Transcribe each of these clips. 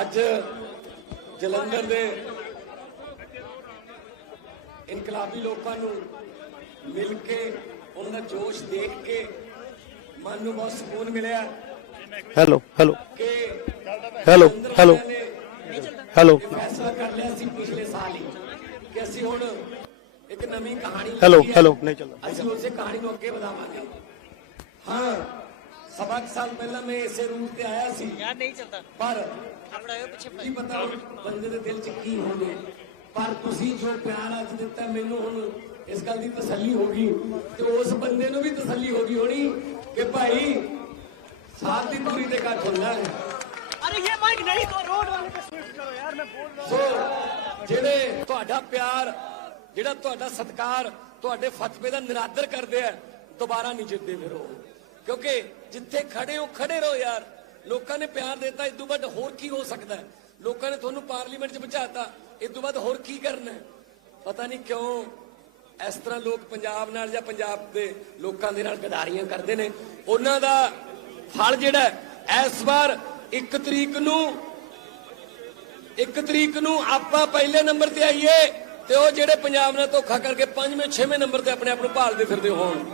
ਅੱਜ ਜਲੰਧਰ ਦੇ ਇਨਕਲਾਬੀ ਲੋਕਾਂ ਨੂੰ ਮਿਲ ਕੇ ਉਹਨਾਂ ਦਾ ਜੋਸ਼ ਦੇਖ ਕੇ ਮਨ ਨੂੰ ਬਹੁਤ ਸਕੂਨ ਮਿਲਿਆ hello hello hello hello hello ਫੈਸਲਾ ਕਰ ਲਿਆ ਸੀ ਪਿਛਲੇ ਸਾਲ ਹੀ ਹੁਣ ਇੱਕ ਨਵੀਂ ਕਹਾਣੀ ਹੈਲੋ ਹੈਲੋ ਨਹੀਂ ਵਧਾਵਾਂਗੇ ਸਾਲ ਪਹਿਲਾਂ ਮੈਂ ਇਸੇ ਰੂਟ ਤੇ ਆਇਆ ਸੀ। ਯਾਰ ਨਹੀਂ ਚੱਲਦਾ। ਪਰ ਆਪਣਾ ਇਹ ਪਿੱਛੇ ਕੀ ਪਤਾ ਉਹ ਬੰਦੇ ਦੇ ਦਿਲ 'ਚ ਕੀ ਹੋ ਗਿਆ ਪਰ ਤੁਸੀਂ ਜੋ ਪਿਆਰ ਅੱਜ ਦਿੱਤਾ ਮੈਨੂੰ ਹੁਣ ਇਸ ਗੱਲ ਦੀ ਤਸੱਲੀ ਹੋ ਗਈ। ਤੇ ਉਸ ਬੰਦੇ ਨੂੰ ਵੀ ਤਸੱਲੀ ਹੋ ਗਈ ਹੋਣੀ ਕਿ ਭਾਈ ਸਾਥ ਦੀ ਦੂਰੀ ਤੇ ਕੱਟ ਹੁੰਦਾ ਹੈ। अरे ये माइक नहीं तो रोड वाले पे स्विच करो यार मैं बोल रहा ਸੋ ਜਿਹੜੇ ਤੁਹਾਡਾ ਪਿਆਰ ਜਿਹੜਾ ਤੁਹਾਡਾ ਸਤਿਕਾਰ ਤੁਹਾਡੇ ਫਤਵੇ ਦਾ ਨਿਰਾਦਰ ਕਰਦੇ ਆ ਦੁਬਾਰਾ ਨਹੀਂ ਜਿੱਤਦੇ ਫਿਰ ਉਹ ਕਿਉਂਕਿ ਜਿੱਥੇ ਖੜੇ ਹੋ ਖੜੇ ਰਹੋ ਯਾਰ ਲੋਕਾਂ ਨੇ ਪਿਆਰ ਦਿੱਤਾ ਇਸ ਤੋਂ ਵੱਧ ਹੋਰ ਕੀ ਹੋ ਸਕਦਾ ਹੈ ਲੋਕਾਂ ਨੇ ਤੁਹਾਨੂੰ ਪਾਰਲੀਮੈਂਟ 'ਚ ਪਹੁੰਚਾਤਾ ਇਸ ਤੋਂ ਵੱਧ ਹੋਰ ਕੀ ਕਰਨਾ ਹੈ ਪਤਾ ਨਹੀਂ ਕਿਉਂ ਇਸ ਤਰ੍ਹਾਂ ਲੋਕ ਪੰਜਾਬ ਨਾਲ ਜਾਂ ਪੰਜਾਬ ਦੇ ਲੋਕਾਂ ਦੇ ਨਾਲ ਗਦਾਰੀਆਂ ਕਰਦੇ ਨੇ ਉਹਨਾਂ ਦਾ ਫਲ ਜਿਹੜਾ ਹੈ, ਇਸ ਵਾਰ 1 ਤਰੀਕ ਨੂੰ, ਇੱਕ ਤਰੀਕ ਨੂੰ ਆਪਾਂ ਪਹਿਲੇ ਨੰਬਰ ਤੇ ਆਈਏ ਤੇ ਉਹ ਜਿਹੜੇ ਪੰਜਾਬ ਨਾਲ ਧੋਖਾ ਕਰਕੇ ਪੰਜਵੇਂ, ਛੇਵੇਂ ਨੰਬਰ ਤੇ ਆਪਣੇ ਆਪ ਨੂੰ ਭਾਲਦੇ ਫਿਰਦੇ ਹੋਣ।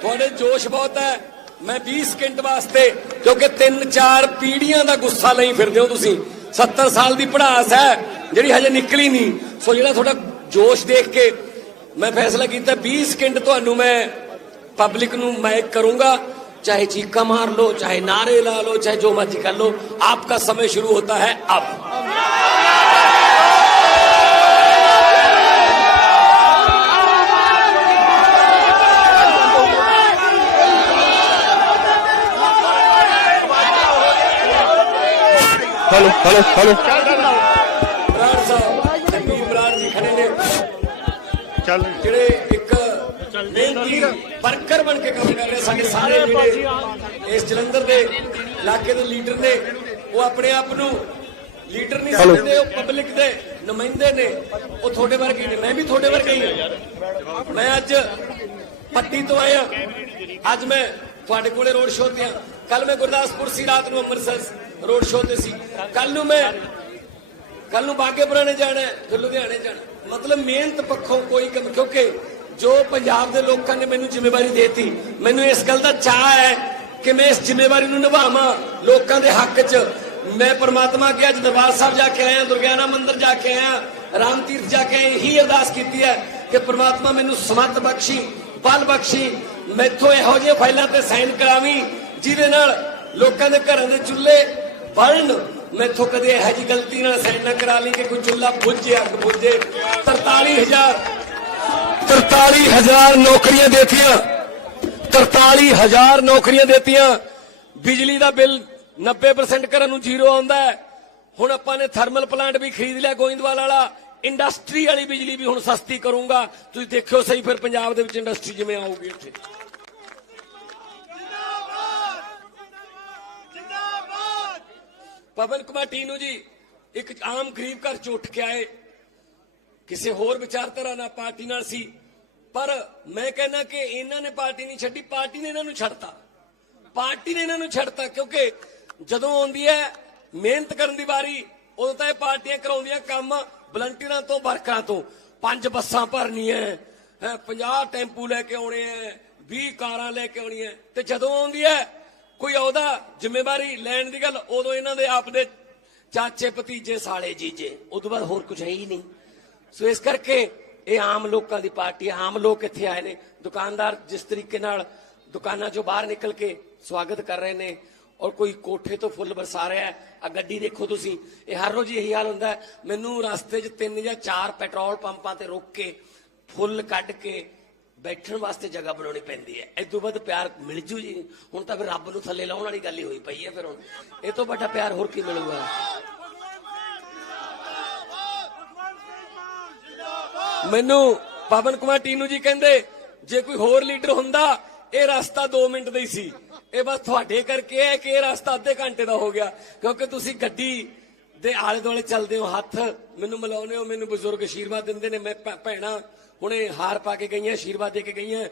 ਤੁਹਾਡੇ ਜੋਸ਼ ਬਹੁਤ ਹੈ। ਮੈਂ 20 ਸਕਿੰਟ ਵਾਸਤੇ ਕਿਉਂਕਿ 3-4 ਪੀੜੀਆਂ ਦਾ ਗੁੱਸਾ ਲਈ ਫਿਰਦੇ ਹੋ ਤੁਸੀਂ। 70 ਸਾਲ ਦੀ ਪੜਾਸ ਹੈ, ਜਿਹੜੀ ਹਜੇ ਨਿਕਲੀ ਨਹੀਂ। ਸੋ ਜਿਹੜਾ ਤੁਹਾਡਾ ਜੋਸ਼ ਦੇਖ ਕੇ ਮੈਂ ਫੈਸਲਾ ਕੀਤਾ 20 ਸਕਿੰਟ ਤੁਹਾਨੂੰ ਮੈਂ पब्लिक नु माइक करूंगा चाहे चीका मार लो चाहे नारे ला लो चाहे जो मर्जी कर लो आपका समय शुरू होता है अब ਹੈਲੋ ਹੈਲੋ ਹੈਲੋ ਵਰਕਰ ਬਣ ਕੇ ਕੰਮ ਕਰ ਰਹੇ ਸਾਡੇ ਸਾਰੇ ਜਿਹੜੇ ਇਸ ਜਲੰਧਰ ਦੇ ਇਲਾਕੇ ਦੇ ਲੀਡਰ ਨੇ ਉਹ ਆਪਣੇ ਆਪ ਨੂੰ ਲੀਡਰ ਨਹੀਂ. ਸਮਝਦੇ ਉਹ ਪਬਲਿਕ ਦੇ ਨੁਮਾਇੰਦੇ ਨੇ। ਉਹ ਤੁਹਾਡੇ ਵਰਗੇ ਨੇ। ਮੈਂ ਵੀ ਤੁਹਾਡੇ ਵਰਗਾ ਹੀ ਹਾਂ। ਮੈਂ ਅੱਜ ਪੱਟੀ ਤੋਂ ਆਇਆ। ਅੱਜ ਮੈਂ ਤੁਹਾਡੇ ਕੋਲੇ ਰੋਡ ਸ਼ੋਅ ਤੇ ਆ। ਕੱਲ ਮੈਂ ਗੁਰਦਾਸਪੁਰ ਸੀ ਰਾਤ ਨੂੰ ਅੰਮ੍ਰਿਤਸਰ ਰੋਡ ਸ਼ੋਅ ਤੇ ਸੀ। ਕੱਲ ਨੂੰ ਮੈਂ ਕੱਲ ਨੂੰ ਬਾਗੇ ਪੁਰਾਣੇ ਜਾਣਾ ਹੈ, ਫਿਰ ਲੁਧਿਆਣੇ ਜਾਣਾ। ਮਤਲਬ ਮਿਹਨਤ ਪੱਖੋਂ ਕੋਈ ਕੰਮ ਕਿਉਂਕਿ ਜੋ ਪੰਜਾਬ ਦੇ ਲੋਕਾਂ ਨੇ ਮੈਨੂੰ ਜ਼ਿੰਮੇਵਾਰੀ ਦੇਤੀ, ਮੈਨੂੰ ਇਸ ਗੱਲ ਦਾ ਚਾਹ ਹੈ ਕਿ ਮੈਂ ਇਸ ਜ਼ਿੰਮੇਵਾਰੀ ਨੂੰ ਨਿਭਾਵਾਂ ਲੋਕਾਂ ਦੇ ਹੱਕ 'ਚ। ਮੈਂ ਪ੍ਰਮਾਤਮਾ ਅੱਗੇ ਅੱਜ ਦਰਬਾਰ ਸਾਹਿਬ ਜਾ ਕੇ ਆਇਆ, ਦੁਰਗਿਆਨਾ ਮੰਦਿਰ ਜਾ ਕੇ ਆਇਆ, ਰਾਮ ਤੀਰਥ ਜਾ ਕੇ ਇਹੀ ਅਰਦਾਸ ਕੀਤੀ ਹੈ ਕਿ ਪ੍ਰਮਾਤਮਾ ਮੈਨੂੰ ਸਮਤ ਬਖਸ਼ੀ, ਬਲ ਬਖਸ਼ੀ, ਮੈਥੋਂ ਇਹੋ ਜਿਹੇ ਫਾਈਲਾਂ ਤੇ ਸਾਈਨ ਕਰਾਵੀਂ, ਜਿਹਦੇ ਨਾਲ ਲੋਕਾਂ ਦੇ ਘਰਾਂ ਦੇ ਚੁੱਲ੍ਹੇ ਬਲਣ। ਮੈਥੋਂ ਕਦੇ ਇਹੋ ਜਿਹੀ ਗਲਤੀ ਨਾਲ ਸਾਈਨ ਨਾ ਕਰਾ ਲਈ ਕਿ ਕੋਈ ਚੁੱਲ੍ਹਾ ਬੁੱਝੇ ਅੱਗ ਬੁੱਝੇ 43000 43000 ਨੌਕਰੀਆਂ ਦੇਤੀਆਂ। 43000 ਨੌਕਰੀਆਂ ਦੇਤੀਆਂ। ਬਿਜਲੀ ਦਾ ਬਿੱਲ 90% ਕਰਨ ਨੂੰ ਜ਼ੀਰੋ ਆਉਂਦਾ ਹੈ। ਹੁਣ ਆਪਾਂ ਨੇ ਥਰਮਲ ਪਲਾਂਟ ਵੀ ਖਰੀਦ ਲਿਆ ਗੋਇੰਦਵਾਲ ਵਾਲਾ। ਇੰਡਸਟਰੀ ਵਾਲੀ ਬਿਜਲੀ ਵੀ ਹੁਣ ਸਸਤੀ ਕਰੂੰਗਾ। ਤੁਸੀਂ ਦੇਖਿਓ ਸਹੀ ਫਿਰ ਪੰਜਾਬ ਦੇ ਵਿੱਚ ਇੰਡਸਟਰੀ ਜਿਵੇਂ ਆਊਗੀ ਇੱਥੇ। ਪਵਨ ਕੁਮਾਰ ਟੀਨੂ ਜੀ, ਇੱਕ ਆਮ ਗਰੀਬ ਘਰ ਚ ਉੱਠ ਕੇ ਆਏ। ਕਿਸੇ ਹੋਰ ਵਿਚਾਰਧਾਰਾ ਨਾਲ ਪਾਰਟੀ ਨਾਲ ਸੀ। ਪਰ ਮੈਂ ਕਹਿੰਦਾ ਕਿ ਇਹਨਾਂ ਨੇ ਪਾਰਟੀ ਨਹੀਂ ਛੱਡੀ, ਪਾਰਟੀ ਨੇ ਇਹਨਾਂ ਨੂੰ ਛੱਡਤਾ। ਪਾਰਟੀ ਨੇ ਇਹਨਾਂ ਨੂੰ ਛੱਡਤਾ ਕਿਉਂਕਿ ਜਦੋਂ ਆਉਂਦੀ ਹੈ ਮਿਹਨਤ ਕਰਨ ਦੀ ਵਾਰੀ, ਉਦੋਂ ਤਾਂ ਇਹ ਪਾਰਟੀਆਂ ਕਰਾਉਂਦੀਆਂ ਕੰਮ ਵਲੰਟੀਅਰਾਂ ਤੋਂ, ਵਰਕਰਾਂ ਤੋਂ। ਪੰਜ ਬੱਸਾਂ ਭਰਨੀਆਂ 50 ਟੈਂਪੂ ਲੈ ਕੇ ਆਉਣੇ ਐ 20 ਕਾਰਾਂ ਲੈ ਕੇ ਆਉਣੀਆਂ। ਤੇ ਜਦੋਂ ਆਉਂਦੀ ਹੈ ਕੋਈ ਉਹਦਾ ਜ਼ਿੰਮੇਵਾਰੀ ਲੈਣ ਦੀ ਗੱਲ, ਉਦੋਂ ਇਹਨਾਂ ਦੇ ਆਪ ਦੇ ਚਾਚੇ ਭਤੀਜੇ, ਸਾਲੇ ਜੀਜੇ। ਉਦੋਂ ਬਾਅਦ ਹੋਰ ਕੁਝ ਹੈ ਹੀ ਨਹੀਂ। ਸੋ ਇਸ ਕਰਕੇ ਇਹ ਆਮ ਲੋਕਾਂ ਦੀ ਪਾਰਟੀ ਹੈ, ਆਮ ਲੋਕ ਇੱਥੇ ਆਏ ਨੇ। ਦੁਕਾਨਦਾਰ ਜਿਸ ਤਰੀਕੇ ਨਾਲ ਦੁਕਾਨਾਂ ਚੋਂ ਬਾਹਰ ਨਿਕਲ ਕੇ ਸਵਾਗਤ ਕਰ ਰਹੇ ਨੇ ਔਰ ਕੋਈ ਕੋਠੇ ਤੋਂ ਫੁੱਲ ਬਰਸਾ ਰਿਹਾ ਆ ਗੱਡੀ ਦੇਖੋ ਤੁਸੀਂ, ਇਹ ਹਰ ਰੋਜ਼ ਇਹੀ ਹਾਲ ਹੁੰਦਾ ਮੈਨੂੰ ਰਸਤੇ 'ਚ ਤਿੰਨ ਜਾਂ ਚਾਰ ਪੈਟਰੋਲ ਪੰਪਾਂ ਤੇ ਰੁਕ ਕੇ ਫੁੱਲ ਕੱਢ ਕੇ ਬੈਠਣ ਵਾਸਤੇ ਜਗ੍ਹਾ ਬਣਾਉਣੀ ਪੈਂਦੀ ਹੈ। ਇਸ ਤੋਂ ਵੱਧ ਪਿਆਰ ਮਿਲ ਜੂ ਜੀ। ਹੁਣ ਤਾਂ ਫਿਰ ਰੱਬ ਨੂੰ ਥੱਲੇ ਲਾਉਣ ਵਾਲੀ ਗੱਲ ਹੀ ਹੋਈ ਪਈ ਹੈ ਫਿਰ ਹੁਣ। ਇਹ ਤੋਂ ਵੱਡਾ ਪਿਆਰ ਹੋਰ ਕੀ ਮਿਲੂਗਾ? ਮੈਨੂੰ ਪਵਨ ਕੁਮਾਰ ਟੀਨੂ ਜੀ ਕਹਿੰਦੇ, ਜੇ ਕੋਈ ਹੋਰ ਲੀਡਰ ਹੁੰਦਾ, ਇਹ ਰਸਤਾ 2 ਮਿੰਟ ਦਾ ਹੀ ਸੀ। ਇਹ ਬਸ ਤੁਹਾਡੇ ਕਰਕੇ ਹੈ ਕਿ ਇਹ ਰਸਤਾ ਅੱਧੇ ਘੰਟੇ ਦਾ ਹੋ ਗਿਆ। ਕਿਉਂਕਿ ਤੁਸੀਂ ਗੱਡੀ ਦੇ ਆਲੇ ਦੁਆਲੇ ਚੱਲਦੇ ਹੋ, ਹੱਥ ਮੈਨੂੰ ਮਿਲਾਉਂਦੇ ਹੋ, ਮੈਨੂੰ ਬਜ਼ੁਰਗ ਆਸ਼ੀਰਵਾਦ ਦਿੰਦੇ ਨੇ, ਮੈਂ ਭੈ- ਭੈਣਾਂ ਹੁਣੇ ਹਾਰ ਪਾ ਕੇ ਗਈਆਂ ਆਸ਼ੀਰਵਾਦ ਦੇ ਕੇ ਗਈਆਂ।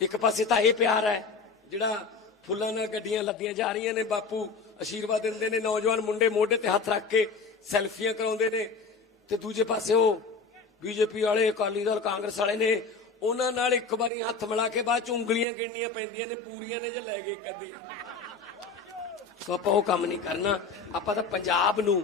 ਇੱਕ ਪਾਸੇ ਤਾਂ ਇਹ ਪਿਆਰ ਹੈ, ਜਿਹੜਾ ਫੁੱਲਾਂ ਨਾਲ ਗੱਡੀਆਂ ਲੱਦੀਆਂ ਜਾ ਰਹੀਆਂ ਨੇ, ਬਾਪੂ ਆਸ਼ੀਰਵਾਦ ਦਿੰਦੇ ਨੇ, ਨੌਜਵਾਨ ਮੁੰਡੇ ਮੋਢੇ ਤੇ ਹੱਥ ਰੱਖ ਕੇ ਸੈਲਫੀਆਂ ਕਰਾਉਂਦੇ ਨੇ, ਤੇ ਦੂਜੇ ਪਾਸੇ ਉਹ ਬੀਜੇਪੀ ਵਾਲੇ, ਅਕਾਲੀ ਦਲ, ਕਾਂਗਰਸ ਵਾਲੇ ਨੇ ਉਹਨਾਂ ਨਾਲ ਇੱਕ ਵਾਰੀ ਹੱਥ ਮਿਲਾ ਕੇ ਬਾਅਦ ਚ ਉਂਗਲੀਆਂ ਗਿਣਨੀਆਂ ਪੈਂਦੀਆਂ ਨੇ, ਪੂਰੀਆਂ ਨੇ ਜੇ ਲੈ ਗਏ ਕਦੇ ਸੋ ਆਪਾਂ ਉਹ ਕੰਮ ਨਹੀਂ ਕਰਨਾ। ਆਪਾਂ ਤਾਂ ਪੰਜਾਬ ਨੂੰ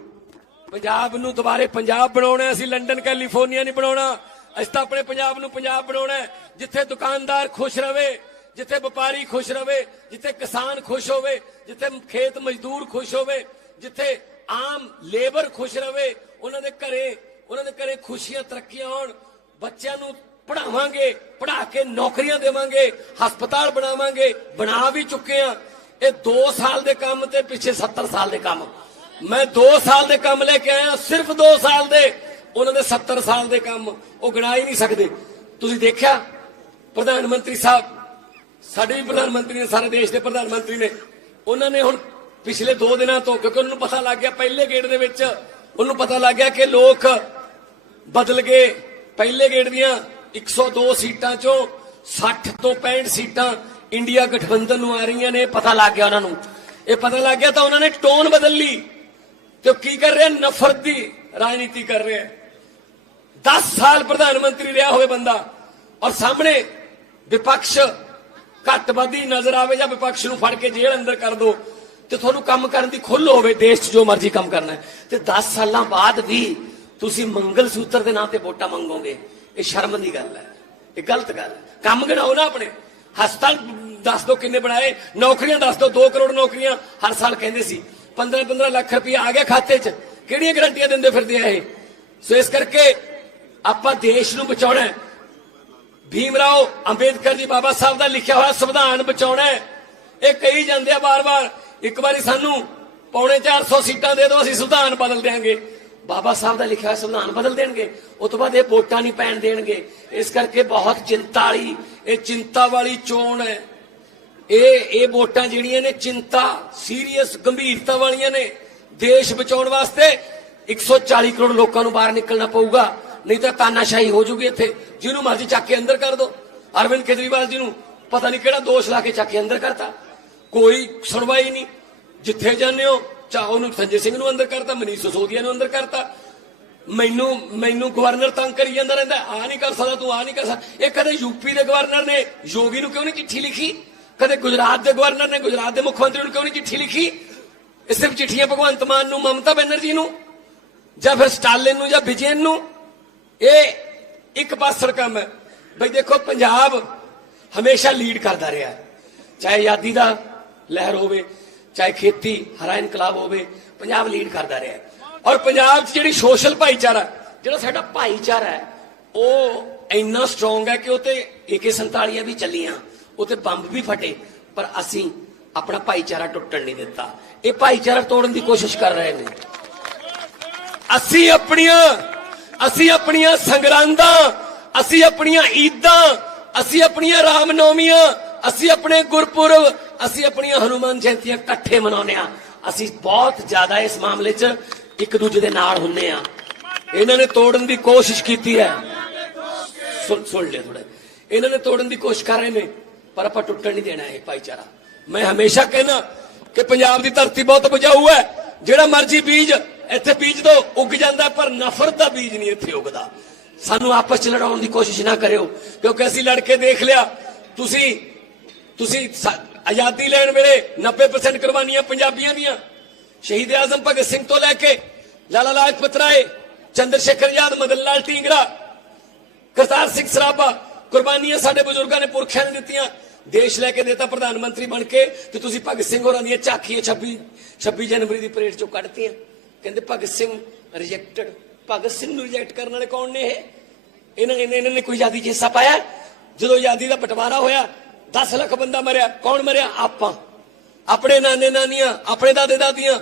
ਪੰਜਾਬ ਨੂੰ ਦੁਬਾਰੇ ਪੰਜਾਬ ਬਣਾਉਣਾ ਅਸੀਂ ਲੰਡਨ, ਕੈਲੀਫੋਰਨੀਆ ਨਹੀਂ ਬਣਾਉਣਾ। ਅਸੀਂ ਤਾਂ ਆਪਣੇ ਪੰਜਾਬ ਨੂੰ ਪੰਜਾਬ ਬਣਾਉਣਾ ਜਿੱਥੇ ਦੁਕਾਨਦਾਰ ਖੁਸ਼ ਰਵੇ, ਜਿੱਥੇ ਵਪਾਰੀ ਖੁਸ਼ ਰਵੇ, ਜਿੱਥੇ ਕਿਸਾਨ ਖੁਸ਼ ਹੋਵੇ, ਜਿੱਥੇ ਖੇਤ ਮਜ਼ਦੂਰ ਖੁਸ਼ ਹੋਵੇ, ਜਿੱਥੇ ਆਮ ਲੇਬਰ ਖੁਸ਼ ਰਵੇ, ਉਹਨਾਂ ਦੇ ਘਰੇ ਉਹਨਾਂ ਦੇ ਘਰੇ ਖੁਸ਼ੀਆਂ, ਤਰੱਕੀਆਂ ਹੋਣ, ਬੱਚਿਆਂ ਨੂੰ ਪੜਾਵਾਂਗੇ ਪੜਾ ਕੇ ਨੌਕਰੀਆਂ ਦੇਵਾਂਗੇ, ਹਸਪਤਾਲ ਬਣਾਵਾਂਗੇ, ਬਣਾ ਵੀ ਚੁੱਕੇ ਆ ਇਹ 2 ਸਾਲ ਦੇ ਕੰਮ ਤੇ ਪਿੱਛੇ 70 ਸਾਲ ਦੇ ਕੰਮ। ਮੈਂ 2 ਸਾਲ ਦੇ ਕੰਮ ਲੈ ਕੇ ਆਇਆ, ਸਿਰਫ 2 ਸਾਲ ਦੇ। ਉਹਨਾਂ ਦੇ 70 ਸਾਲ ਦੇ ਕੰਮ, ਉਹ ਗਿਣਾ ਹੀ ਨਹੀਂ ਸਕਦੇ। ਤੁਸੀਂ ਦੇਖਿਆ, ਪ੍ਰਧਾਨ ਮੰਤਰੀ ਸਾਹਿਬ, ਸਾਡੇ ਵੀ ਪ੍ਰਧਾਨ ਮੰਤਰੀ ਨੇ, ਸਾਰੇ ਦੇਸ਼ ਦੇ ਪ੍ਰਧਾਨ ਮੰਤਰੀ ਨੇ। ਉਹਨਾਂ ਨੇ ਹੁਣ ਪਿਛਲੇ 2 ਦਿਨਾਂ ਤੋਂ, ਕਿਉਂਕਿ ਉਹਨਾਂ ਨੂੰ ਪਤਾ ਲੱਗ ਗਿਆ, ਪਹਿਲੇ ਗੇੜ ਦੇ ਵਿੱਚ, ਉਹਨੂੰ ਪਤਾ ਲੱਗ ਗਿਆ ਕਿ ਲੋਕ ਬਦਲ ਗਏ। ਪਹਿਲੇ ਗੇੜ ਦੀਆਂ 102 ਸੀਟਾਂ ਚੋਂ 60 ਤੋਂ 65 ਸੀਟਾਂ ਇੰਡੀਆ ਗਠਬੰਧਨ ਨੂੰ ਆ ਰਹੀਆਂ ਨੇ ਪਤਾ ਲੱਗ ਗਿਆ ਉਹਨਾਂ ਨੂੰ। ਇਹ ਪਤਾ ਲੱਗ ਗਿਆ ਤਾਂ ਉਹਨਾਂ ਨੇ ਟੋਨ ਬਦਲ ਲਈ ਤੇ ਉਹ ਕੀ ਕਰ ਰਿਹਾ? ਨਫ਼ਰਤ ਦੀ ਰਾਜਨੀਤੀ ਕਰ ਰਿਹਾ 10 ਸਾਲ ਪ੍ਰਧਾਨ ਮੰਤਰੀ ਰਿਹਾ ਹੋਵੇ ਬੰਦਾ ਔਰ ਸਾਹਮਣੇ ਵਿਪਕਸ਼ ਘੱਟਵਾਦੀ ਨਜ਼ਰ ਆਵੇ ਜਾਂ ਵਿਪਕਸ਼ ਨੂੰ ਫੜ ਕੇ ਜੇਲ੍ਹ ਅੰਦਰ ਕਰ ਦੋ ਤੇ ਤੁਹਾਨੂੰ ਕੰਮ ਕਰਨ ਦੀ ਖੁੱਲ ਹੋਵੇ, ਦੇਸ਼ 'ਚ ਜੋ ਮਰਜ਼ੀ ਕੰਮ ਕਰਨਾ ਤੇ 10 ਸਾਲਾਂ ਬਾਅਦ ਵੀ ਤੁਸੀਂ ਮੰਗਲ ਸੂਤਰ ਦੇ ਨਾਂ ਤੇ ਵੋਟਾਂ ਮੰਗੋਗੇ, ਇਹ ਸ਼ਰਮ ਦੀ ਗੱਲ ਹੈ, ਇਹ ਗਲਤ ਗੱਲ ਹੈ। ਕੰਮ ਗਿਣਾਓ ਨਾ ਆਪਣੇ। ਹਸਪਤਾਲ ਦੱਸ ਦੋ ਕਿੰਨੇ ਬਣਾਏ, ਨੌਕਰੀਆਂ ਦੱਸ ਦੋ 2 ਕਰੋੜ ਨੌਕਰੀਆਂ ਹਰ ਸਾਲ ਕਹਿੰਦੇ ਸੀ। 15 15 ਲੱਖ ਰੁਪਏ ਆ ਗਿਆ ਖਾਤੇ 'ਚ। ਕਿਹੜੀਆਂ ਗਰੰਟੀਆਂ ਦਿੰਦੇ ਫਿਰਦੇ ਆ ਇਹ? ਸੋ ਇਸ ਕਰਕੇ ਆਪਾਂ ਦੇਸ਼ ਨੂੰ ਬਚਾਉਣਾ ਹੈ। ਭੀਮ ਰਾਓ ਅੰਬੇਦਕਰ ਜੀ ਬਾਬਾ ਸਾਹਿਬ ਦਾ ਲਿਖਿਆ ਹੋਇਆ ਸੰਵਿਧਾਨ ਬਚਾਉਣਾ ਹੈ। ਇਹ ਕਹੀ ਜਾਂਦੇ ਆ ਬਾਰ-ਬਾਰ ਇੱਕ ਵਾਰੀ ਸਾਨੂੰ ਪੌਣੇ 400 ਸੀਟਾਂ ਦੇ ਦਿਓ, ਅਸੀਂ ਸੰਵਿਧਾਨ ਬਦਲ ਦੇਾਂਗੇ ਬਾਬਾ ਸਾਹਿਬ ਦਾ ਲਿਖਿਆ ਸੰਵਿਧਾਨ ਬਦਲ ਦੇਣਗੇ। ਉਸ ਤੋਂ ਬਾਅਦ ਇਹ ਵੋਟਾਂ ਨਹੀਂ ਪੈਣ ਦੇਣਗੇ। ਇਸ ਕਰਕੇ ਬਹੁਤ ਚਿੰਤਾ ਵਾਲੀ, ਇਹ ਚਿੰਤਾ ਵਾਲੀ ਚੋਣ ਹੈ। ਇਹ ਇਹ ਵੋਟਾਂ ਜਿਹੜੀਆਂ ਨੇ ਚਿੰਤਾ, ਸੀਰੀਅਸ ਗੰਭੀਰਤਾ ਵਾਲੀਆਂ ਨੇ। ਦੇਸ਼ ਬਚਾਉਣ ਵਾਸਤੇ 140 ਕਰੋੜ ਲੋਕਾਂ ਨੂੰ ਬਾਹਰ ਨਿਕਲਣਾ ਪਊਗਾ। ਨਹੀਂ ਤਾਂ ਤਾਨਾਸ਼ਾਹੀ ਹੋ ਜੂਗੀ ਇੱਥੇ। ਜਿਹਨੂੰ ਮਰਜ਼ੀ ਚੱਕ ਕੇ ਅੰਦਰ ਕਰ ਦੋ। ਅਰਵਿੰਦ ਕੇਜਰੀਵਾਲ ਜੀ ਨੂੰ ਪਤਾ ਨਹੀਂ ਕਿਹੜਾ ਦੋਸ਼ ਲਾ ਕੇ ਚੱਕ ਕੇ ਅੰਦਰ ਕਰਤਾ। ਕੋਈ ਸੁਣਵਾਈ ਨਹੀਂ। ਜਿੱਥੇ ਜਾਂਦੇ ਹੋ ਚਾਹ ਉਹਨੂੰ ਸੰਜੇ ਸਿੰਘ ਨੂੰ ਅੰਦਰ ਕਰਤਾ, ਮਨੀਸ਼ ਸੋਦੀਆ ਨੂੰ ਅੰਦਰ ਕਰਤਾ। ਮੈਨੂੰ ਮੈਨੂੰ ਗਵਰਨਰ ਤੰਗ ਕਰੀ ਜਾਂਦਾ ਰਹਿੰਦਾ ਆ ਨਹੀਂ ਕਰ ਸਕਦਾ, ਤੂੰ ਆ ਨਹੀਂ ਕਰ ਸਕਦਾ। ਇਹ ਕਦੇ ਯੂਪੀ ਦੇ ਗਵਰਨਰ ਨੇ ਯੋਗੀ ਨੂੰ ਕਿਉਂ ਨਹੀਂ ਚਿੱਠੀ ਲਿਖੀ? ਕਦੇ ਗੁਜਰਾਤ ਦੇ ਗਵਰਨਰ ਨੇ, ਗੁਜਰਾਤ ਦੇ ਮੁੱਖ ਮੰਤਰੀ ਨੂੰ ਕਿਉਂ ਨਹੀਂ ਚਿੱਠੀ ਲਿਖੀ? ਇਹ ਸਿਰਫ ਚਿੱਠੀਆਂ ਭਗਵੰਤ ਮਾਨ ਨੂੰ, ਮਮਤਾ ਬੈਨਰਜੀ ਨੂੰ, ਜਾਂ ਫਿਰ ਸਟਾਲਿਨ ਨੂੰ, ਜਾਂ ਵਿਜੇਨ ਨੂੰ। ਇਹ ਇੱਕ ਪਾਸੜ ਕੰਮ ਹੈ। ਬਈ ਦੇਖੋ, ਪੰਜਾਬ ਹਮੇਸ਼ਾ ਲੀਡ ਕਰਦਾ ਰਿਹਾ ਚਾਹੇ ਆਜ਼ਾਦੀ ਦਾ ਲਹਿਰ ਹੋਵੇ ਚਾਹੇ ਖੇਤੀ, ਹਰਾ ਇਨਕਲਾਬ ਹੋਵੇ, ਪੰਜਾਬ ਲੀਡ ਕਰਦਾ ਰਿਹਾ ਔਰ ਪੰਜਾਬ 'ਚ ਜਿਹੜੀ ਸੋਸ਼ਲ ਭਾਈਚਾਰਾ, ਜਿਹੜਾ ਸਾਡਾ ਭਾਈਚਾਰਾ ਹੈ, ਉਹ ਇੰਨਾ ਸਟਰੋਂਗ ਹੈ ਕਿ ਉਹ ਤੇ AK47 ਵੀ ਚੱਲੀਆਂ, ਉਹ ਤੇ ਬੰਬ ਵੀ ਫਟੇ, ਪਰ ਅਸੀਂ ਆਪਣਾ ਭਾਈਚਾਰਾ ਟੁੱਟਣ ਨਹੀਂ ਦਿੱਤਾ। ਇਹ ਭਾਈਚਾਰਾ ਤੋੜਨ ਦੀ ਕੋਸ਼ਿਸ਼ ਕਰ ਰਹੇ ਨੇ। ਅਸੀਂ ਆਪਣੀਆਂ ਅਸੀਂ ਆਪਣੀਆਂ ਸੰਗਰਾਂਦਾਂ, ਅਸੀਂ ਆਪਣੀਆਂ ਈਦਾਂ, ਅਸੀਂ ਆਪਣੀਆਂ ਰਾਮਨੌਮੀਆਂ ਅਸੀਂ ਆਪਣੇ ਗੁਰਪੁਰਬ, ਅਸੀਂ ਆਪਣੀਆਂ ਹਨੂਮਾਨ ਜਯੰਤੀਆਂ ਇਕੱਠੇ ਮਨਾਉਂਦੇ ਆ ਅਸੀਂ ਬਹੁਤ ਜ਼ਿਆਦਾ ਇਸ ਮਾਮਲੇ 'ਚ ਇੱਕ ਦੂਜੇ ਦੇ ਨਾਲ ਹੁੰਨੇ ਆ ਇਹਨਾਂ ਨੇ ਤੋੜਨ ਦੀ ਕੋਸ਼ਿਸ਼ ਕੀਤੀ ਹੈ। ਸੁਣ ਸੁਣ ਲੈ ਥੋੜਾ ਇਹਨਾਂ ਨੇ ਤੋੜਨ ਦੀ ਕੋਸ਼ਿਸ਼ ਕਰ ਰਹੇ ਨੇ, ਪਰ ਆਪਾਂ ਟੁੱਟਣ ਨਹੀਂ ਦੇਣਾ ਇਹ ਭਾਈਚਾਰਾ। ਮੈਂ ਹਮੇਸ਼ਾ ਕਹਿੰਦਾ ਕਿ ਪੰਜਾਬ ਦੀ ਧਰਤੀ ਬਹੁਤ ਬਜਾਊ ਹੈ। ਜਿਹੜਾ ਮਰਜ਼ੀ ਬੀਜ ਇੱਥੇ ਬੀਜ ਦੋ, ਉੱਗ ਜਾਂਦਾ, ਪਰ ਨਫ਼ਰਤ ਦਾ ਬੀਜ ਨਹੀਂ ਇੱਥੇ ਉੱਗਦਾ। ਸਾਨੂੰ ਆਪਸ ਚ ਲੜਾਉਣ ਦੀ ਕੋਸ਼ਿਸ਼ ਨਾ ਕਰਿਓ, ਕਿਉਂਕਿ ਅਸੀਂ ਲੜ ਕੇ ਦੇਖ ਲਿਆ। ਤੁਸੀਂ ਤੁਸੀਂ ਆਜ਼ਾਦੀ ਲੈਣ ਵੇਲੇ 90% ਕੁਰਬਾਨੀਆਂ ਪੰਜਾਬੀਆਂ ਦੀਆਂ। ਸ਼ਹੀਦ ਆਜ਼ਮ ਭਗਤ ਸਿੰਘ ਤੋਂ ਲੈ ਕੇ ਲਾਲਾ ਲਾਜਪਤ ਰਾਏ ਚੰਦਰ ਸ਼ੇਖਰ ਆਜ਼ਾਦ, ਮਦਨ ਲਾਲ ਟਿੰਗਰਾ ਕਰਤਾਰ ਸਿੰਘ ਸਰਾਭਾ, ਕੁਰਬਾਨੀਆਂ ਸਾਡੇ ਬਜ਼ੁਰਗਾਂ ਨੇ ਪੁਰਖਿਆਂ ਨੇ ਦਿੱਤੀਆਂ। ਦੇਸ਼ ਲੈ ਕੇ ਦੇਤਾ ਪ੍ਰਧਾਨ ਮੰਤਰੀ ਬਣ ਕੇ ਤੇ ਤੁਸੀਂ ਭਗਤ ਸਿੰਘ ਹੋਰਾਂ ਦੀਆਂ ਝਾਕੀਆਂ 26 26 ਜਨਵਰੀ ਦੀ ਪਰੇਡ ਚੋਂ ਕੱਢਤੀਆਂ। ਕਹਿੰਦੇ ਭਗਤ ਸਿੰਘ ਰਿਜੈਕਟਡ ਭਗਤ ਸਿੰਘ ਨੂੰ ਰਿਜੈਕਟ ਕਰਨ ਵਾਲੇ ਕੌਣ ਨੇ ਇਹ? ਇਹਨਾਂ ਇਹਨਾਂ ਇਹਨਾਂ ਨੇ ਕੋਈ ਆਜ਼ਾਦੀ 'ਚ ਹਿੱਸਾ ਪਾਇਆ? ਜਦੋਂ ਆਜ਼ਾਦੀ ਦਾ ਬਟਵਾਰਾ ਹੋਇਆ 10 ਲੱਖ ਬੰਦਾ ਮਰਿਆ। ਕੌਣ ਮਰਿਆ? ਆਪਾਂ। ਆਪਣੇ ਨਾਨੇ ਨਾਨੀਆਂ, ਆਪਣੇ ਦਾਦੇ ਦਾਦੀਆਂ।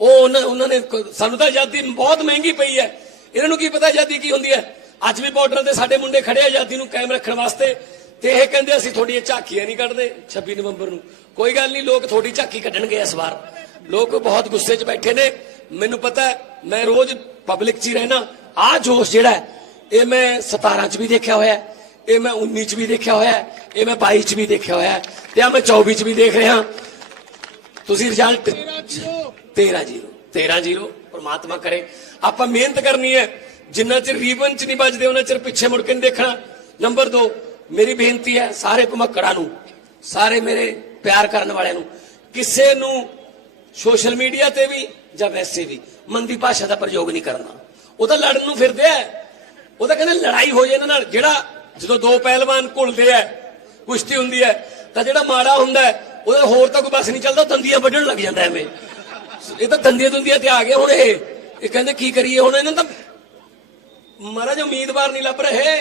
ਉਹ ਉਹਨਾਂ ਨੇ ਸਾਨੂੰ ਤਾਂ ਆਜ਼ਾਦੀ ਬਹੁਤ ਮਹਿੰਗੀ ਪਈ ਹੈ। ਇਹਨਾਂ ਨੂੰ ਕੀ ਪਤਾ ਆਜ਼ਾਦੀ ਕੀ ਹੁੰਦੀ ਹੈ? ਅੱਜ ਵੀ ਬਾਰਡਰ ਤੇ ਸਾਡੇ ਮੁੰਡੇ ਖੜੇ ਆਜ਼ਾਦੀ ਨੂੰ ਕਾਇਮ ਰੱਖਣ ਵਾਸਤੇ। ਤੇ ਇਹ ਕਹਿੰਦੇ ਅਸੀਂ ਤੁਹਾਡੀਆਂ ਝਾਕੀਆਂ ਨਹੀਂ ਕੱਢਦੇ 26 ਨਵੰਬਰ ਨੂੰ। ਕੋਈ ਗੱਲ ਨਹੀਂ, ਲੋਕ ਤੁਹਾਡੀ ਝਾਕੀ ਕੱਢਣਗੇ ਇਸ ਵਾਰ। ਲੋਕ ਬਹੁਤ ਗੁੱਸੇ 'ਚ ਬੈਠੇ ਨੇ। ਮੈਨੂੰ ਪਤਾ ਮੈਂ ਰੋਜ਼ ਪਬਲਿਕ 'ਚ ਹੀ ਰਹਿਣਾ। ਆਹ ਜੋਸ਼ ਜਿਹੜਾ ਇਹ ਮੈਂ 17 'ਚ ਵੀ ਦੇਖਿਆ ਹੋਇਆ ਇਹ ਮੈਂ 19 'ਚ ਵੀ ਦੇਖਿਆ ਹੋਇਆ ਇਹ ਮੈਂ 22 'ਚ ਵੀ ਦੇਖਿਆ ਹੋਇਆ ਤੇ ਆ ਮੈਂ 24 'ਚ ਵੀ ਦੇਖ ਰਿਹਾ ਤੁਸੀਂ ਰਿਜ਼ਲਟ 13 ਜ਼ੀਰੋ 13 ਜ਼ੀਰੋ, ਪ੍ਰਮਾਤਮਾ ਕਰੇ। ਆਪਾਂ ਮਿਹਨਤ ਕਰਨੀ ਹੈ, ਜਿੰਨਾ ਚਿਰ ਰੀਬਨ ਚ ਨਹੀਂ ਵੱਜਦੇ, ਉਹਨਾਂ ਚਿਰ ਪਿੱਛੇ ਮੁੜ ਕੇ ਨਹੀਂ ਦੇਖਣਾ। ਨੰਬਰ 2 ਮੇਰੀ ਬੇਨਤੀ ਹੈ ਸਾਰੇ ਭਮੱਕੜਾਂ ਨੂੰ, ਸਾਰੇ ਮੇਰੇ ਪਿਆਰ ਕਰਨ ਵਾਲਿਆਂ ਨੂੰ, ਕਿਸੇ ਨੂੰ ਸੋਸ਼ਲ ਮੀਡੀਆ ਤੇ ਵੀ ਜਾਂ ਵੈਸੇ ਵੀ ਮੰਦੀ ਭਾਸ਼ਾ ਦਾ ਪ੍ਰਯੋਗ ਨਹੀਂ ਕਰਨਾ। ਉਹ ਤਾਂ ਲੜਨ ਨੂੰ ਫਿਰਦੇ ਆ। ਉਹ ਤਾਂ ਕਹਿੰਦੇ ਲੜਾਈ ਹੋ ਜਾਏ ਇਹਨਾਂ ਨਾਲ, ਜਿਹੜਾ ਜਦੋਂ ਦੋ ਪਹਿਲਵਾਨ ਘੁਲਦੇ ਆ ਕੁਸ਼ਤੀ ਹੁੰਦੀ ਹੈ ਤਾਂ ਜਿਹੜਾ ਮਾੜਾ ਹੁੰਦਾ ਉਹਦਾ ਹੋਰ ਤਾਂ ਕੋਈ ਬਸ ਨਹੀਂ ਚੱਲਦਾ, ਉਹ ਵੱਢਣ ਲੱਗ ਜਾਂਦਾ ਐਵੇਂ। ਇਹ ਤਾਂ ਦੰਦੀਆਂ ਦੁੰਦੀਆਂ ਤੇ ਆ ਗਏ ਹੁਣ ਇਹ। ਇਹ ਕਹਿੰਦੇ ਕੀ ਕਰੀਏ ਹੁਣ ਇਹਨਾਂ ਦਾ ਮਹਾਰਾਜ ਉਮੀਦਵਾਰ ਨਹੀਂ ਲੱਭ ਰਹੇ।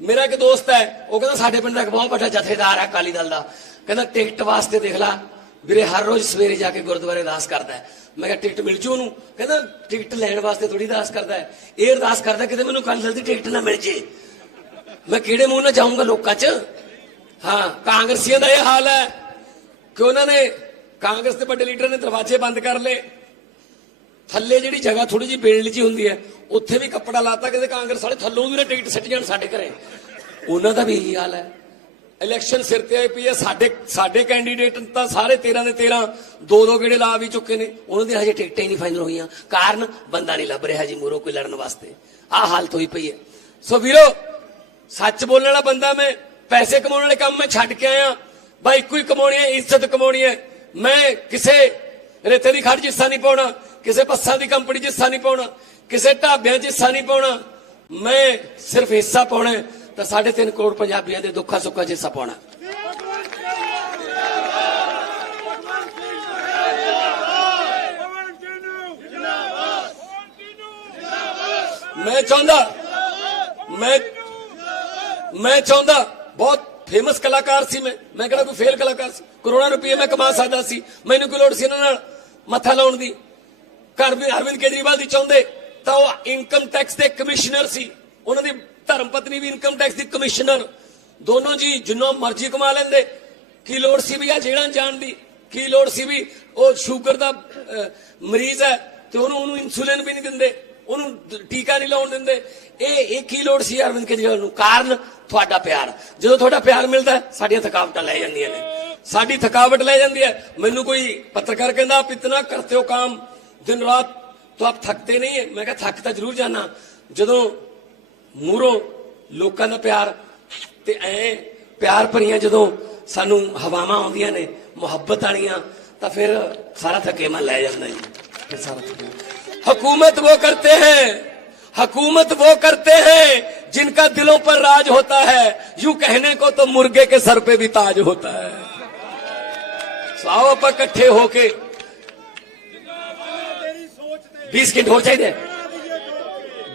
ਮੇਰਾ ਇੱਕ ਦੋਸਤ ਹੈ ਉਹ ਕਹਿੰਦਾ ਸਾਡੇ ਪਿੰਡ ਦਾ ਇੱਕ ਬਹੁਤ ਵੱਡਾ ਜਥੇਦਾਰ ਹੈ ਅਕਾਲੀ ਦਲ ਦਾ। ਕਹਿੰਦਾ ਟਿਕਟ ਵਾਸਤੇ ਦੇਖ ਲਾ, ਵੀਰੇ ਹਰ ਰੋਜ਼ ਸਵੇਰੇ ਜਾ ਕੇ ਗੁਰਦੁਆਰੇ ਅਰਦਾਸ ਕਰਦਾ ਹੈ ਮੈਂ ਕਿਹਾ ਟਿਕਟ ਮਿਲ ਜੂ ਉਹਨੂੰ। ਕਹਿੰਦਾ ਟਿਕਟ ਲੈਣ ਵਾਸਤੇ ਥੋੜੀ ਅਰਦਾਸ ਕਰਦਾ ਹੈ ਇਹ ਅਰਦਾਸ ਕਰਦਾ ਕਿਤੇ ਮੈਨੂੰ ਅਕਾਲੀ ਦਲ ਦੀ ਟਿਕਟ ਨਾ ਮਿਲ ਜੇ। ਮੈਂ ਕਿਹੜੇ ਮੂੰਹ ਨਾਲ ਜਾਊਂਗਾ ਲੋਕਾਂ 'ਚ? ਹਾਂ, ਕਾਂਗਰਸੀਆਂ ਦਾ ਇਹ ਹਾਲ ਹੈ ਕਿ ਉਹਨਾਂ ਨੇ ਕਾਂਗਰਸ ਦੇ ਵੱਡੇ ਲੀਡਰ ਨੇ ਦਰਵਾਜ਼ੇ ਬੰਦ ਕਰ ਲਏ। ਥੱਲੇ ਜਿਹੜੀ ਜਗ੍ਹਾ ਥੋੜੀ ਜਿਹੀ ਬੇਲਡ ਜੀ ਹੁੰਦੀ ਹੈ, ਉੱਥੇ ਵੀ ਕੱਪੜਾ ਲਾਤਾ ਕਿਤੇ ਕਾਂਗਰਸ ਵਾਲੇ ਥੱਲੋਂ ਵੀ ਨਾ ਟਿਕਟ ਸਿੱਟ ਜਾਣ ਸਾਡੇ ਘਰੇ। ਉਹਨਾਂ ਦਾ ਵੀ ਇਹੀ ਹਾਲ ਹੈ। ਇਲੈਕਸ਼ਨ ਸਿਰ ਤੇ ਆਈ ਪਈ ਹੈ, ਸਾਡੇ ਸਾਡੇ ਕੈਂਡੀਡੇਟ ਤਾਂ ਸਾਰੇ 13 ਦੇ 13 ਦੋ ਦੋ ਗੇੜੇ ਲਾ ਵੀ ਚੁੱਕੇ ਨੇ। ਉਹਨਾਂ ਦੀ ਹਜੇ ਟਿਕਟਾਂ ਹੀ ਨਹੀਂ ਫਾਈਨਲ ਹੋਈਆਂ। ਕਾਰਨ ਬੰਦਾ ਨਹੀਂ ਲੱਭ ਰਿਹਾ ਜੀ ਮੂਰੋ ਕੋਈ ਲੜਨ ਵਾਸਤੇ। ਆਹ ਹਾਲਤ ਹੋਈ ਪਈ ਹੈ। ਸੋ ਵੀਰੋ ਸੱਚ ਬੋਲਣ ਵਾਲਾ ਬੰਦਾ ਮੈਂ, ਪੈਸੇ ਕਮਾਉਣ ਵਾਲੇ ਕੰਮ ਮੈਂ ਛੱਡ ਕੇ ਆਇਆ। ਬਾਈ ਇੱਕੋ ਹੀ ਕਮਾਉਣੀ ਹੈ, ਇੱਜ਼ਤ ਕਮਾਉਣੀ ਹੈ। ਮੈਂ ਕਿਸੇ ਰੇਤੇ ਦੀ ਖੜ 'ਚ ਹਿੱਸਾ ਨਹੀਂ ਪਾਉਣਾ, ਕਿਸੇ ਬੱਸਾਂ ਦੀ ਕੰਪਨੀ 'ਚ ਹਿੱਸਾ ਨਹੀਂ ਪਾਉਣਾ, ਕਿਸੇ ਢਾਬਿਆਂ 'ਚ ਹਿੱਸਾ ਨਹੀਂ ਪਾਉਣਾ। ਮੈਂ ਸਿਰਫ ਹਿੱਸਾ ਪਾਉਣਾ ਹੈ, ਤਾਂ 3.5 ਕਰੋੜ ਪੰਜਾਬੀਆਂ ਦੇ ਦੁੱਖਾਂ ਸੁੱਖਾਂ 'ਚ ਹਿੱਸਾ ਪਾਉਣਾ। ਮੈਂ ਚਾਹੁੰਦਾ, ਮੈਂ ਮੈਂ ਚਾਹੁੰਦਾ, ਬਹੁਤ ਫੇਮਸ ਕਲਾਕਾਰ ਸੀ ਮੈਂ। ਮੈਂ ਕਿਹੜਾ ਕੋਈ ਫੇਲ ਕਲਾਕਾਰ ਸੀ? ਕਰੋੜਾਂ ਰੁਪਏ ਮੈਂ ਕਮਾ ਸਕਦਾ ਸੀ। ਮੈਨੂੰ ਕੋਈ ਲੋੜ ਸੀ ਇਹਨਾਂ ਨਾਲ ਮੱਥਾ ਲਾਉਣ ਦੀ। ਘਰ ਵੀ ਅਰਵਿੰਦ ਕੇਜਰੀਵਾਲ ਦੀ ਚਾਹੁੰਦੇ, ਤਾਂ ਉਹ ਇਨਕਮ ਟੈਕਸ ਦੇ ਕਮਿਸ਼ਨਰ ਸੀ। ਉਹਨਾਂ ਦੀ ਧਰਮ ਪਤਨੀ ਵੀ ਇਨਕਮ ਟੈਕਸ ਦੀ ਕਮਿਸ਼ਨਰ ਦੋਨੋਂ ਜੀ ਜਿੰਨਾ ਮਰਜ਼ੀ ਕਮਾ ਲੈਂਦੇ। ਕੀ ਲੋੜ ਸੀ ਵੀ ਆ ਜਿਹੜਾ ਜਾਣ ਦੀ? ਕੀ ਲੋੜ ਸੀ ਵੀ ਉਹ ਸ਼ੂਗਰ ਦਾ ਮਰੀਜ਼ ਹੈ ਤੇ ਉਹਨੂੰ ਉਹਨੂੰ ਇਨਸੂਲਿਨ ਵੀ ਨਹੀਂ ਦਿੰਦੇ? ਉਹਨੂੰ ਟੀਕਾ ਨਹੀਂ ਲਾਉਣ ਦਿੰਦੇ। ਇਹ ਇਹ ਕੀ ਲੋੜ ਸੀ ਅਰਵਿੰਦ ਕੇਜਰੀਵਾਲ ਨੂੰ। ਕਾਰਨ ਤੁਹਾਡਾ ਪਿਆਰ। ਜਦੋਂ ਤੁਹਾਡਾ ਪਿਆਰ ਮਿਲਦਾ, ਸਾਡੀਆਂ ਥਕਾਵਟਾਂ ਲੈ ਜਾਂਦੀਆਂ ਨੇ। ਸਾਡੀ ਥਕਾਵਟ ਲੈ ਜਾਂਦੀ ਹੈ। ਮੈਨੂੰ ਕੋਈ ਪੱਤਰਕਾਰ ਕਹਿੰਦਾ, ਆਪ ਇਤਨਾ ਕਰਤੇ ਹੋ ਕੰਮ, ਦਿਨ ਰਾਤ तो ਆਪ ਥੱਕਦੇ ਨਹੀਂ ਹੈ। ਮੈਂ ਕਿਹਾ, ਥੱਕ ਤਾਂ ਜ਼ਰੂਰ ਜਾਣਾ ਜਦੋਂ ਮੂਰੋਂ ਲੋਕਾਂ ਦਾ ਪਿਆਰ ਤੇ ਐ ਪਿਆਰ ਭਰੀਆਂ ਜਦੋਂ ਸਾਨੂੰ ਹਵਾਵਾਂ ਆਉਂਦੀਆਂ ਨੇ, ਮੁਹੱਬਤ ਵਾਲੀਆਂ, ਤਾਂ ਫਿਰ ਸਾਰਾ ਥਕੇਮਾ ਲੈ ਜਾਂਦਾ ਜੀ। ਫਿਰ ਸਾਰਾ ਥਕੇਵਾਂ। हकूमत वो करते हैं, हकूमत वो करते हैं जिनका दिलों पर राज होता है। यू कहने को तो मुर्गे के सर पे भी ताज होता है। पर इकट्ठे होके बीस किट हो चाहिए।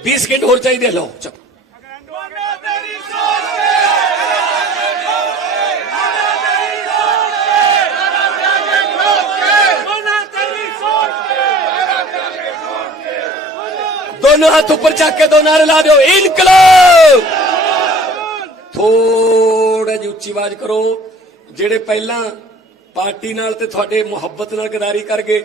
बीस किट हो चाहिए। लो चलो ਦੋਨੋਂ ਹੱਥ ਉੱਪਰ ਚੱਕ ਕੇ ਦੋ ਨਾਰੇ ਲਾ ਦਿਓ। ਇਨਕਲਾਬ! ਥੋੜਾ ਜਿਹਾ ਉੱਚੀ ਆਵਾਜ਼ ਕਰੋ। ਜਿਹੜੇ ਪਹਿਲਾਂ ਪਾਰਟੀ ਨਾਲ ਤੇ ਤੁਹਾਡੇ ਮੁਹੱਬਤ ਨਾਲ ਗਦਾਰੀ ਕਰਕੇ